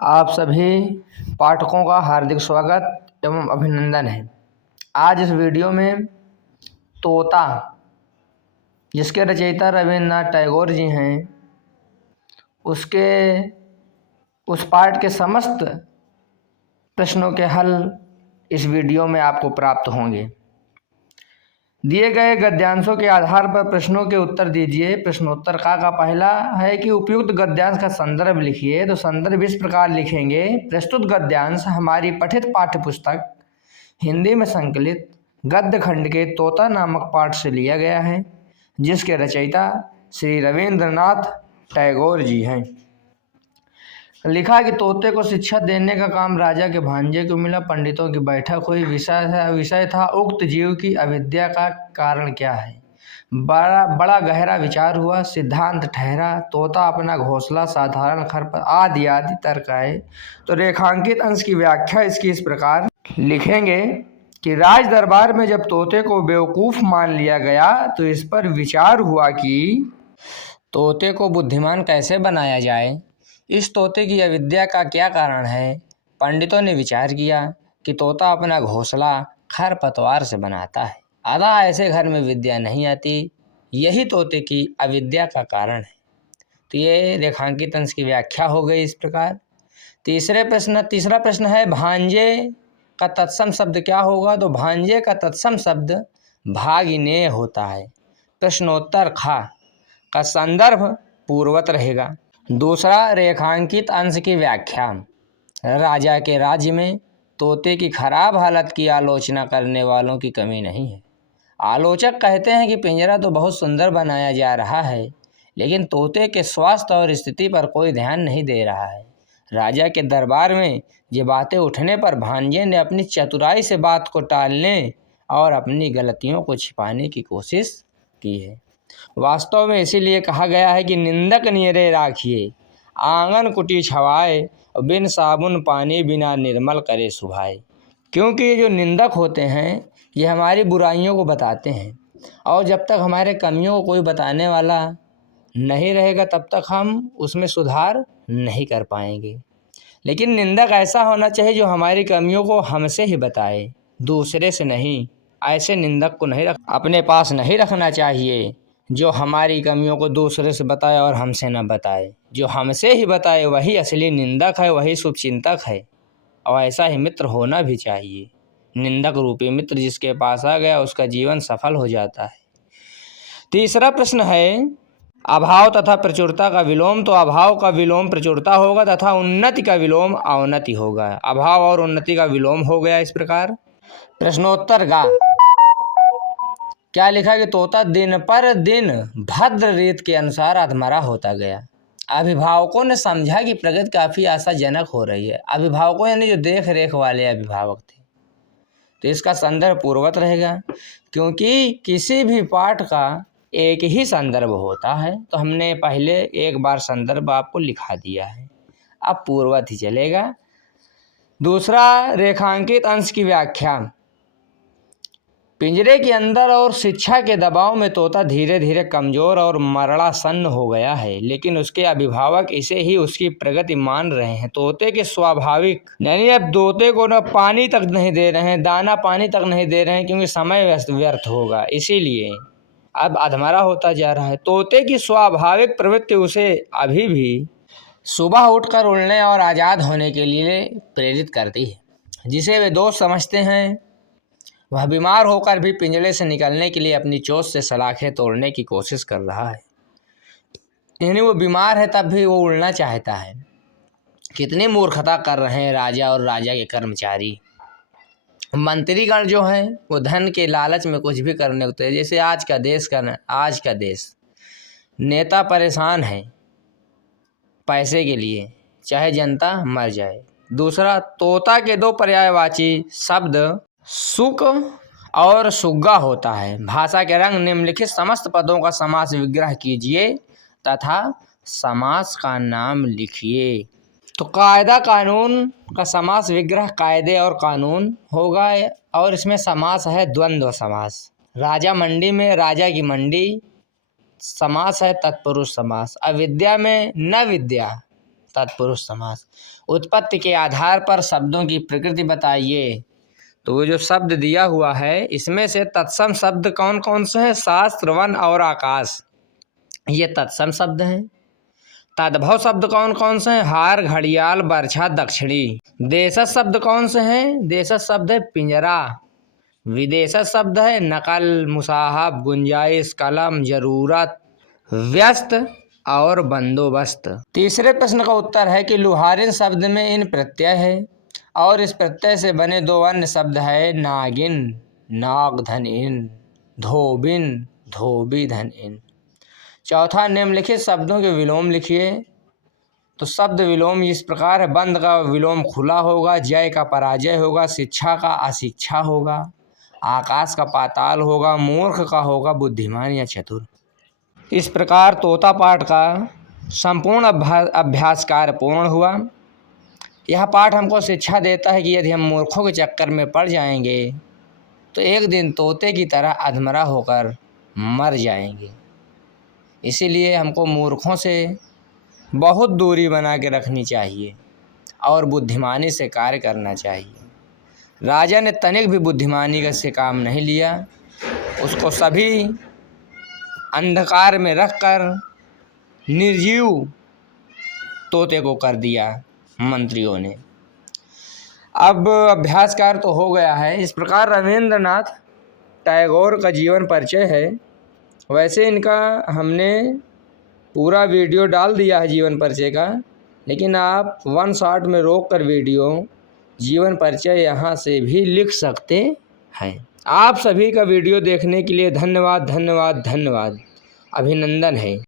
आप सभी पाठकों का हार्दिक स्वागत एवं अभिनंदन है। आज इस वीडियो में तोता, जिसके रचयिता रवींद्रनाथ टैगोर जी हैं, उसके उस पाठ के समस्त प्रश्नों के हल इस वीडियो में आपको प्राप्त होंगे। दिए गए गद्यांशों के आधार पर प्रश्नों के उत्तर दीजिए। प्रश्नोत्तर का पहला है कि उपयुक्त गद्यांश का संदर्भ लिखिए। तो संदर्भ इस प्रकार लिखेंगे: प्रस्तुत गद्यांश हमारी पठित पाठ्यपुस्तक हिंदी में संकलित गद्य खंड के तोता नामक पाठ से लिया गया है, जिसके रचयिता श्री रवींद्रनाथ टैगोर जी हैं। लिखा कि तोते को शिक्षा देने का काम राजा के भांजे को मिला। पंडितों की बैठक हुई। विषय था उक्त जीव की अविद्या का कारण क्या है। बड़ा गहरा विचार हुआ। सिद्धांत ठहरा तोता अपना घोंसला साधारण खरपतवार आदि आदि तर्क आए। तो रेखांकित अंश की व्याख्या इसकी इस प्रकार लिखेंगे कि राज दरबार में जब तोते को बेवकूफ़ मान लिया गया तो इस पर विचार हुआ कि तोते को बुद्धिमान कैसे बनाया जाए। इस तोते की अविद्या का क्या कारण है। पंडितों ने विचार किया कि तोता अपना घोंसला खरपतवार से बनाता है, आधा ऐसे घर में विद्या नहीं आती, यही तोते की अविद्या का कारण है। तो ये रेखांकित अंश की व्याख्या हो गई इस प्रकार। तीसरा प्रश्न है भांजे का तत्सम शब्द क्या होगा। तो भांजे का तत्सम शब्द भागिनेय होता है। प्रश्नोत्तर खा का संदर्भ पूर्वत रहेगा। दूसरा, रेखांकित अंश की व्याख्या। राजा के राज्य में तोते की खराब हालत की आलोचना करने वालों की कमी नहीं है। आलोचक कहते हैं कि पिंजरा तो बहुत सुंदर बनाया जा रहा है, लेकिन तोते के स्वास्थ्य और स्थिति पर कोई ध्यान नहीं दे रहा है। राजा के दरबार में ये बातें उठने पर भांजे ने अपनी चतुराई से बात को टालने और अपनी गलतियों को छिपाने की कोशिश की है। वास्तव में इसीलिए कहा गया है कि निंदक नियरे राखिए, आंगन कुटी छवाए, बिन साबुन पानी बिना निर्मल करे सुभाए। क्योंकि ये जो निंदक होते हैं ये हमारी बुराइयों को बताते हैं, और जब तक हमारे कमियों को कोई बताने वाला नहीं रहेगा तब तक हम उसमें सुधार नहीं कर पाएंगे। लेकिन निंदक ऐसा होना चाहिए जो हमारी कमियों को हमसे ही बताए, दूसरे से नहीं। ऐसे निंदक को अपने पास नहीं रखना चाहिए जो हमारी कमियों को दूसरे से बताए और हमसे न बताए। जो हमसे ही बताए वही असली निंदक है, वही शुभचिंतक है, और ऐसा ही मित्र होना भी चाहिए। निंदक रूपी मित्र जिसके पास आ गया उसका जीवन सफल हो जाता है। तीसरा प्रश्न है अभाव तथा प्रचुरता का विलोम। तो अभाव का विलोम प्रचुरता होगा तथा उन्नति का विलोम अवनति होगा। अभाव और उन्नति का विलोम हो गया इस प्रकार। प्रश्नोत्तर गा क्या लिखा कि तोता दिन पर दिन भद्र रीत के अनुसार अधमरा होता गया। अभिभावकों ने समझा कि प्रगति काफ़ी आशाजनक हो रही है। अभिभावकों यानी जो देख रेख वाले अभिभावक थे। तो इसका संदर्भ पूर्वत रहेगा, क्योंकि किसी भी पाठ का एक ही संदर्भ होता है। तो हमने पहले एक बार संदर्भ आपको लिखा दिया है, अब पूर्वत ही चलेगा। दूसरा, रेखांकित अंश की व्याख्या। पिंजरे के अंदर और शिक्षा के दबाव में तोता धीरे धीरे कमज़ोर और मरणासन्न हो गया है, लेकिन उसके अभिभावक इसे ही उसकी प्रगति मान रहे हैं। तोते के स्वाभाविक यानी अब तोते को न पानी तक नहीं दे रहे हैं, दाना पानी तक नहीं दे रहे हैं, क्योंकि समय व्यर्थ होगा, इसीलिए अब अधमरा होता जा रहा है। तोते की स्वाभाविक प्रवृत्ति उसे अभी भी सुबह उठकर उड़ने और आज़ाद होने के लिए प्रेरित करती है, जिसे वे दोस्त समझते हैं। वह बीमार होकर भी पिंजरे से निकलने के लिए अपनी चोंच से सलाखें तोड़ने की कोशिश कर रहा है। यानी वो बीमार है तब भी वो उड़ना चाहता है। कितनी मूर्खता कर रहे हैं राजा और राजा के कर्मचारी। मंत्रीगण जो हैं वो धन के लालच में कुछ भी करने होते हैं। जैसे आज का देश नेता परेशान है पैसे के लिए, चाहे जनता मर जाए। दूसरा, तोता के दो पर्यायवाची शब्द सुक और सुग्गा होता है। भाषा के रंग निम्नलिखित समस्त पदों का समास विग्रह कीजिए तथा समास का नाम लिखिए। तो कायदा कानून का समास विग्रह कायदे और कानून होगा, और इसमें समास है द्वंद्व समास। राजा मंडी में राजा की मंडी, समास है तत्पुरुष समास। अविद्या में न विद्या, तत्पुरुष समास। उत्पत्ति के आधार पर शब्दों की प्रकृति बताइए। तो वो जो शब्द दिया हुआ है इसमें से तत्सम शब्द कौन कौन से हैं? शास्त्र, वन और आकाश, ये तत्सम शब्द हैं। तद्भव शब्द कौन कौन से हैं? हार, घड़ियाल, बरछा, दक्षिणी। देशज शब्द कौन से हैं? देशज शब्द है पिंजरा। विदेशज शब्द है नकल, मुसाहब, गुंजाइश, कलम, जरूरत, व्यस्त और बंदोबस्त। तीसरे प्रश्न का उत्तर है कि लुहारिन शब्द में इन प्रत्यय है और इस प्रत्यय से बने दो अन्य शब्द है नागिन, नाग धन इन, धोबिन, धोबी धन इन। चौथा, निम्नलिखित शब्दों के विलोम लिखिए। तो शब्द विलोम इस प्रकार है, बंद का विलोम खुला होगा, जय का पराजय होगा, शिक्षा का अशिक्षा होगा, आकाश का पाताल होगा, मूर्ख का होगा बुद्धिमान या चतुर। इस प्रकार तोता पाठ का संपूर्ण अभ्यास कार्य पूर्ण हुआ। यह पाठ हमको शिक्षा देता है कि यदि हम मूर्खों के चक्कर में पड़ जाएंगे तो एक दिन तोते की तरह अधमरा होकर मर जाएंगे। इसीलिए हमको मूर्खों से बहुत दूरी बना के रखनी चाहिए और बुद्धिमानी से कार्य करना चाहिए। राजा ने तनिक भी बुद्धिमानी का से काम नहीं लिया, उसको सभी अंधकार में रखकर निर्जीव तोते को कर दिया मंत्रियों ने। अब अभ्यास कार्य तो हो गया है। इस प्रकार रविंद्रनाथ टैगोर का जीवन परिचय है। वैसे इनका हमने पूरा वीडियो डाल दिया है जीवन परिचय का, लेकिन आप वन शॉट में रोक कर वीडियो जीवन परिचय यहाँ से भी लिख सकते हैं। आप सभी का वीडियो देखने के लिए धन्यवाद धन्यवाद धन्यवाद, अभिनंदन है।